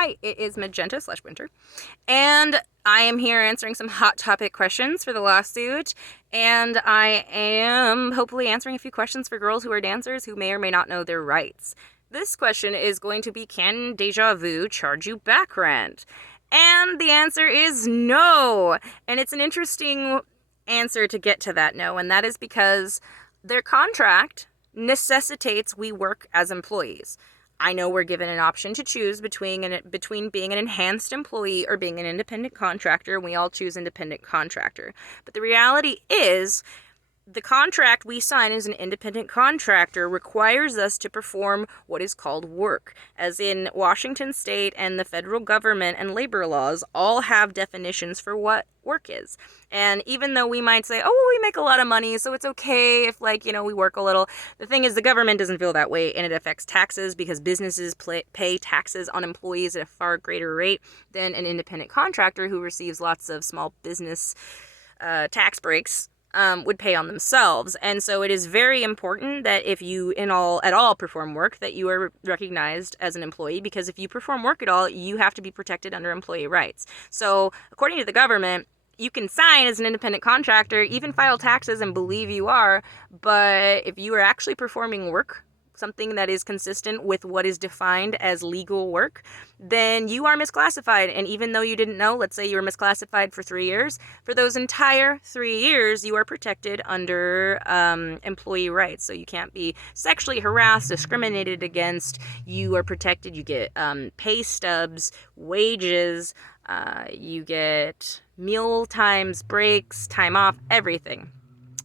Hi, it is Magenta/Winter, and I am here answering some hot topic questions for the lawsuit, and I am hopefully answering a few questions for girls who are dancers who may or may not know their rights. This question is going to be, can Deja Vu charge you back rent? And the answer is no, and it's an interesting answer to get to that no, and that is because their contract necessitates we work as employees. I know we're given an option to choose between being an enhanced employee or being an independent contractor, and we all choose independent contractor. But the reality is, the contract we sign as an independent contractor requires us to perform what is called work, as in Washington state and the federal government and labor laws all have definitions for what work is. And even though we might say, oh, well, we make a lot of money, so it's okay if, we work a little, the thing is the government doesn't feel that way, and it affects taxes because businesses pay taxes on employees at a far greater rate than an independent contractor who receives lots of small business tax breaks would pay on themselves. And so it is very important that if you at all perform work, that you are recognized as an employee, because if you perform work at all, you have to be protected under employee rights. So according to the government, you can sign as an independent contractor, even file taxes and believe you are, but if you are actually performing work, something that is consistent with what is defined as legal work, then you are misclassified. And even though you didn't know, let's say you were misclassified for 3 years, for those entire 3 years, you are protected under employee rights. So you can't be sexually harassed, discriminated against. You are protected. You get pay stubs, wages, you get meal times, breaks, time off, everything.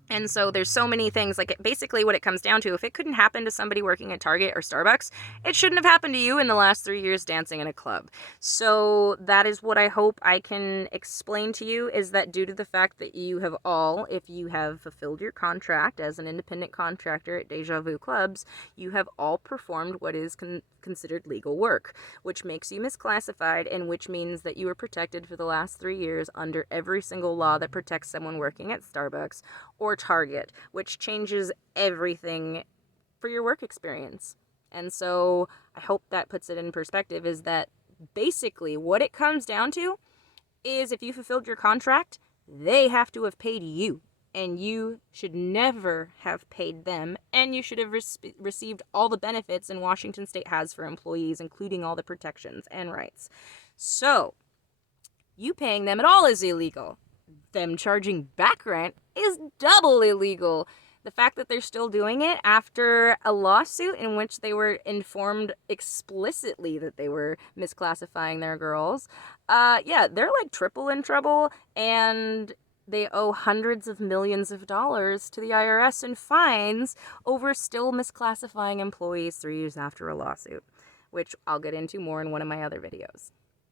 And so there's so many things, basically what it comes down to, if it couldn't happen to somebody working at Target or Starbucks, it shouldn't have happened to you in the last 3 years dancing in a club. So that is what I hope I can explain to you, is that due to the fact that you have all, if you have fulfilled your contract as an independent contractor at Deja Vu clubs, you have all performed what is considered legal work, which makes you misclassified, and which means that you are protected for the last 3 years under every single law that protects someone working at Starbucks or Target, which changes everything for your work experience. And so I hope that puts it in perspective, is that basically what it comes down to is, if you fulfilled your contract, they have to have paid you, and you should never have paid them, and you should have received all the benefits in Washington state has for employees, including all the protections and rights. So you paying them at all is illegal. Them charging back rent is double illegal. The fact that they're still doing it after a lawsuit in which they were informed explicitly that they were misclassifying their girls, they're triple in trouble, and they owe hundreds of millions of dollars to the IRS in fines over still misclassifying employees 3 years after a lawsuit, which I'll get into more in one of my other videos.